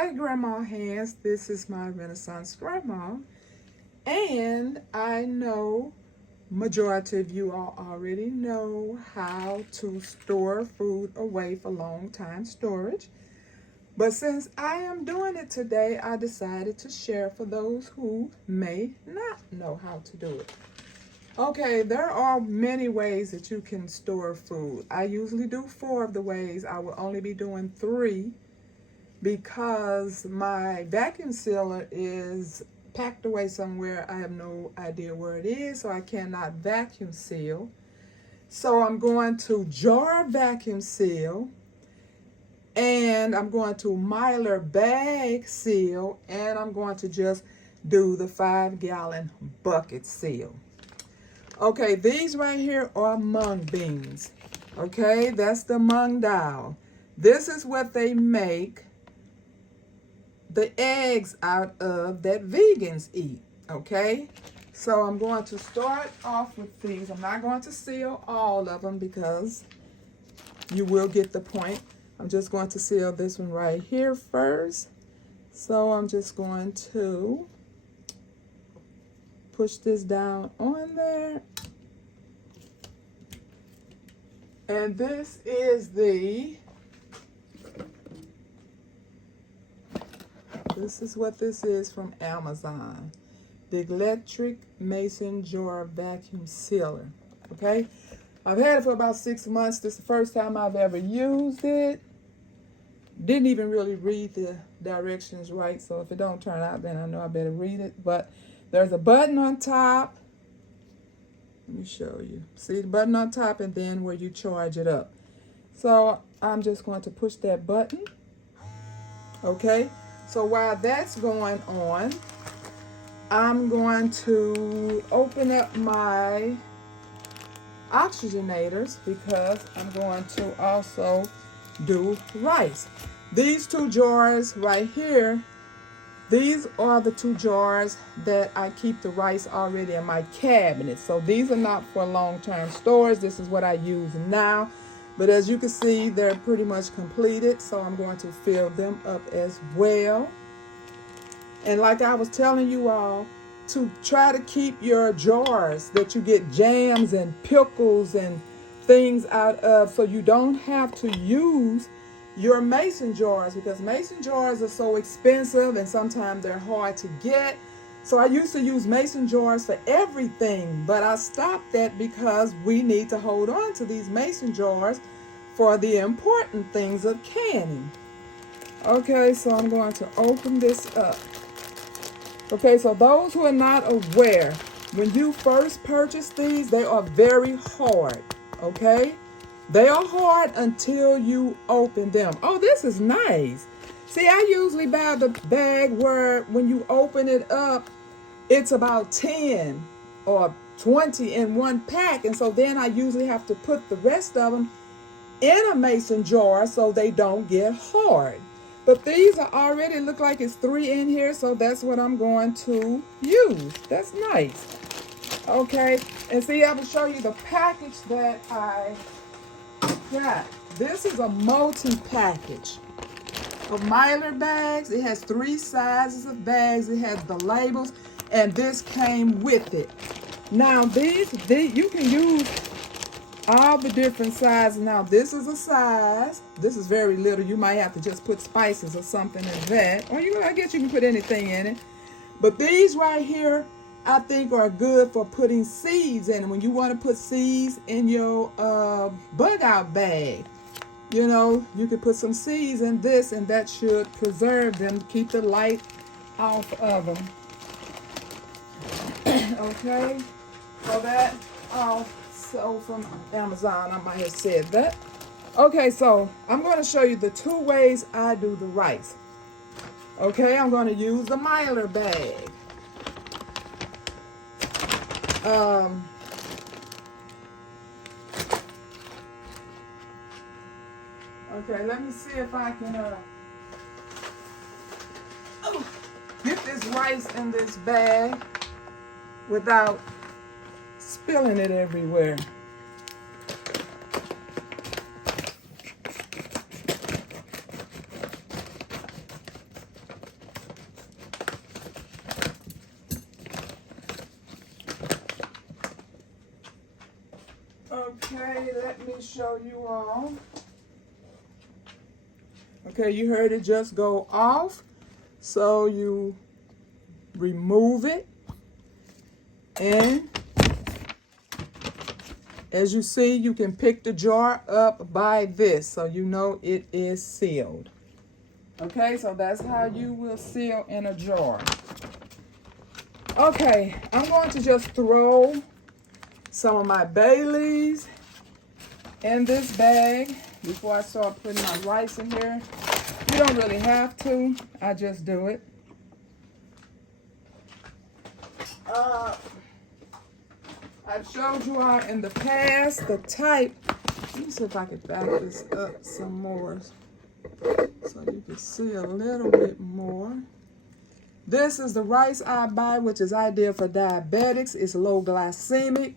Hi, Grandma Hands. This is my Renaissance Grandma. And I know majority of you all already know how to store food away for long time storage. But since I am doing it today, I decided to share for those who may not know how to do it. Okay, there are many ways that you can store food. I usually do 4 of the ways. I will only be doing 3 because my vacuum sealer is packed away somewhere. I have no idea where it is, so I cannot vacuum seal. So I'm going to jar vacuum seal, and I'm going to Mylar bag seal, and I'm going to just do the 5-gallon bucket seal. Okay, these right here are mung beans. Okay, that's the mung dal. This is what they make the eggs out of that vegans eat. Okay, so I'm going to start off with these. I'm not going to seal all of them because you will get the point. I'm just going to seal this one right here first. So I'm just going to push this down on there. And this is what this is from Amazon. The electric mason jar vacuum sealer. Okay, I've had it for about 6 months. This is the first time I've ever used it. Didn't even really read the directions right, so if it don't turn out, then I know I better read it. But there's a button on top. Let me show you. See the button on top, and then where you charge it up. So I'm just going to push that button. Okay, so while that's going on, I'm going to open up my oxygenators because I'm going to also do rice. These 2 jars right here, these are the 2 jars that I keep the rice already in my cabinet. So these are not for long-term storage. This is what I use now. But as you can see, they're pretty much completed. So I'm going to fill them up as well. And like I was telling you all, to try to keep your jars that you get jams and pickles and things out of, so you don't have to use your mason jars, because mason jars are so expensive and sometimes they're hard to get. So I used to use mason jars for everything, but I stopped that because we need to hold on to these mason jars for the important things of canning. Okay, so I'm going to open this up. Okay, so those who are not aware, when you first purchase these, they are very hard, okay? They are hard until you open them. Oh, this is nice. See, I usually buy the bag where when you open it up, it's about 10 or 20 in one pack. And so then I usually have to put the rest of them in a mason jar so they don't get hard. But these are already, look like it's 3 in here, so that's what I'm going to use. That's nice. Okay, and see, I will show you the package that I got. This is a multi-package of Mylar bags. It has 3 sizes of bags. It has the labels, and this came with it. Now, these you can use all the different sizes. Now, this is a size. This is very little. You might have to just put spices or something in that. Or I guess you can put anything in it. But these right here, I think are good for putting seeds in. When you want to put seeds in your bug out bag, you can put some seeds in this, and that should preserve them, keep the light off of them. Okay, so that also from Amazon, I might have said that. Okay, so I'm going to show you the 2 ways I do the rice. Okay, I'm going to use the Mylar bag. Okay, let me see if I can get this rice in this bag without spilling it everywhere. Okay, let me show you all. Okay, you heard it just go off. So you remove it. And as you see, you can pick the jar up by this, so you know it is sealed. Okay, so that's how you will seal in a jar. Okay, I'm going to just throw some of my bay leaves in this bag before I start putting my rice in here. You don't really have to, I just do it. I've showed you all in the past the type. Let me see if I can back this up some more so you can see a little bit more. This is the rice I buy, which is ideal for diabetics. It's low glycemic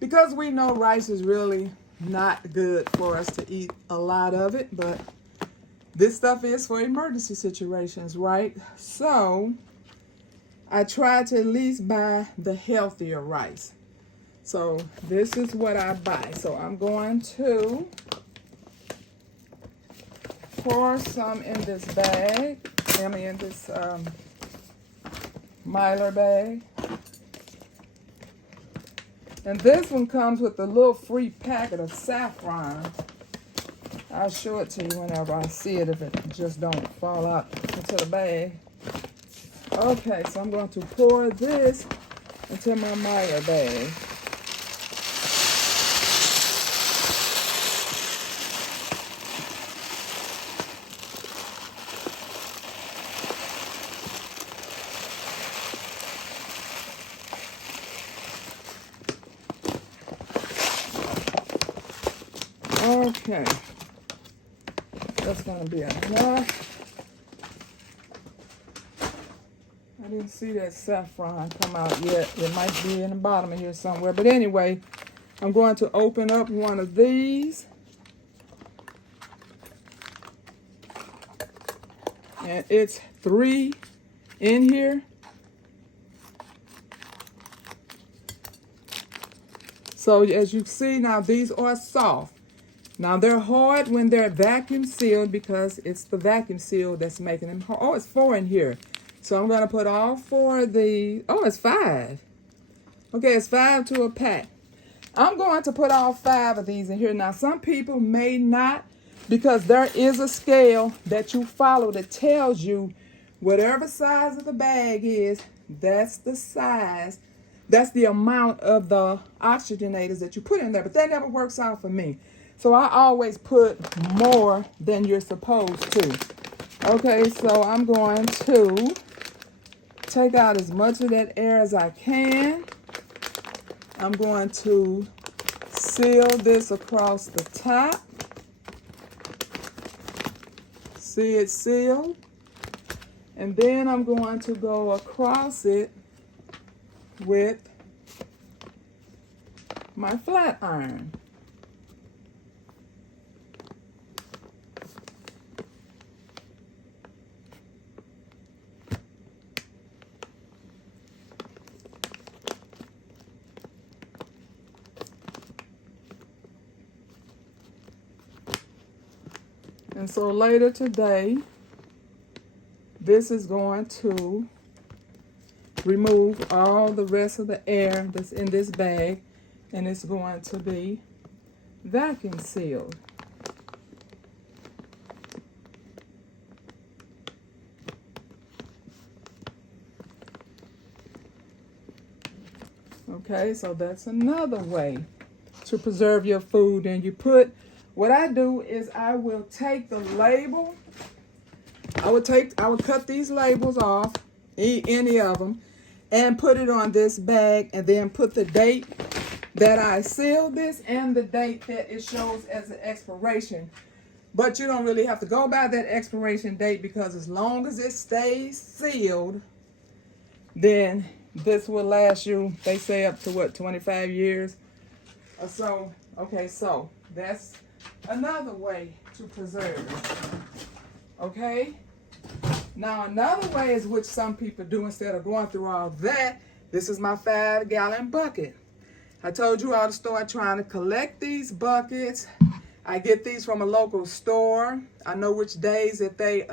because we know rice is really not good for us to eat a lot of it, but this stuff is for emergency situations, right? So I try to at least buy the healthier rice. So this is what I buy. So I'm going to pour some in this bag. In this Mylar bag. And this one comes with a little free packet of saffron. I'll show it to you whenever I see it, if it just don't fall out into the bag. Okay, so I'm going to pour this into my Mylar bag. Okay, that's gonna be enough. I didn't see that saffron come out yet. It might be in the bottom of here somewhere. But anyway, I'm going to open up one of these. And it's 3 in here. So as you see now, these are soft. Now they're hard when they're vacuum sealed because it's the vacuum seal that's making them hard. Oh, it's 4 in here. So I'm going to put all 4 of these. Oh, it's 5. Okay, it's 5 to a pack. I'm going to put all 5 of these in here. Now some people may not, because there is a scale that you follow that tells you whatever size of the bag is, that's the size. That's the amount of the oxygenators that you put in there. But that never works out for me. So I always put more than you're supposed to. Okay, so I'm going to take out as much of that air as I can. I'm going to seal this across the top. See it sealed. And then I'm going to go across it with my flat iron. And so later today, this is going to remove all the rest of the air that's in this bag, and it's going to be vacuum sealed. Okay, so that's another way to preserve your food. And you put, what I do is I will take the label. I would cut these labels off, any of them, and put it on this bag, and then put the date that I sealed this and the date that it shows as an expiration. But you don't really have to go by that expiration date, because as long as it stays sealed, then this will last you, they say, up to what, 25 years or so. Okay, so that's another way to preserve. Okay, now another way is, which some people do instead of going through all that, this is my 5-gallon bucket. I told you I ought to start trying to collect these buckets. I get these from a local store. I know which days that they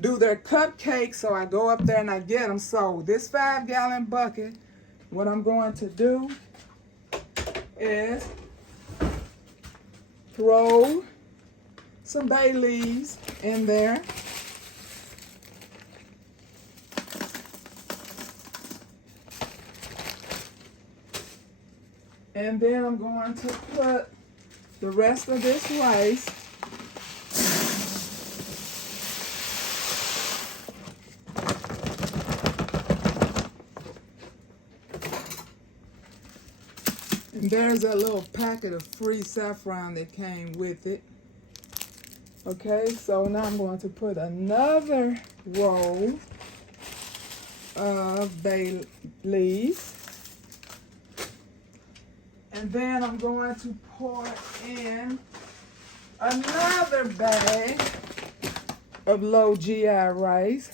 do their cupcakes, so I go up there and I get them. So this 5-gallon bucket, what I'm going to do is throw some bay leaves in there. And then I'm going to put the rest of this rice and there's a little packet of free saffron that came with it. Okay, so now I'm going to put another roll of bay leaves. And then I'm going to pour in another bag of low GI rice.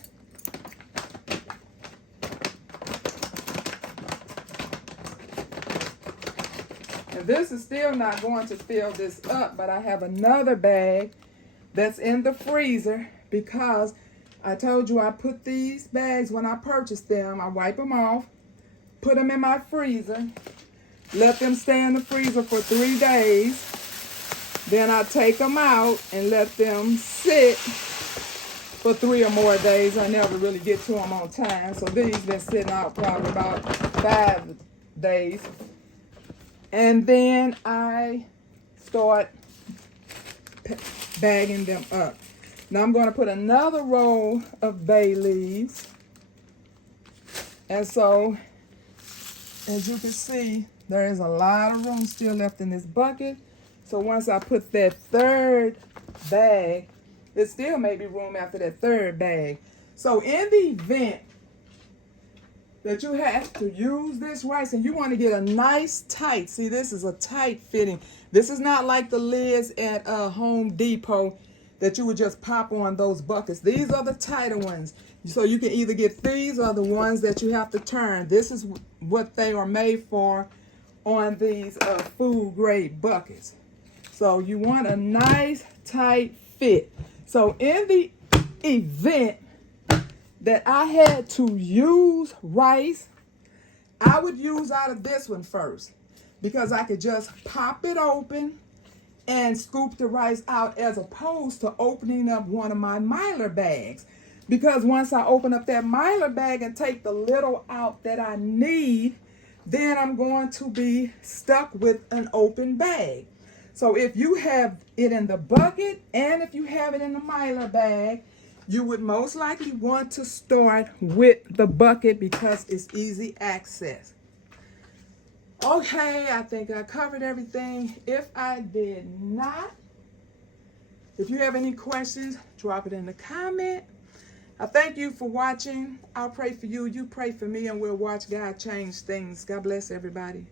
And this is still not going to fill this up, but I have another bag that's in the freezer because I told you I put these bags when I purchased them. I wipe them off, put them in my freezer, let them stay in the freezer for 3 days. Then I take them out and let them sit for 3 or more days. I never really get to them on time. So these been sitting out probably about 5 days. And then I start bagging them up. Now I'm going to put another roll of bay leaves. And so, as you can see, there is a lot of room still left in this bucket. So once I put that 3rd bag, there still may be room after that 3rd bag. So in the event that you have to use this rice and you want to get a nice tight, see, this is a tight fitting. This is not like the lids at Home Depot that you would just pop on those buckets. These are the tighter ones. So you can either get these or the ones that you have to turn. This is what they are made for on these food grade buckets. So you want a nice tight fit. So in the event that I had to use rice, I would use out of this one first because I could just pop it open and scoop the rice out as opposed to opening up one of my Mylar bags. Because once I open up that Mylar bag and take the little out that I need, then I'm going to be stuck with an open bag. So if you have it in the bucket and if you have it in the Mylar bag, you would most likely want to start with the bucket because it's easy access. Okay, I think I covered everything. If I did not, if you have any questions, drop it in the comment. I thank you for watching. I'll pray for you. You pray for me, and we'll watch God change things. God bless everybody.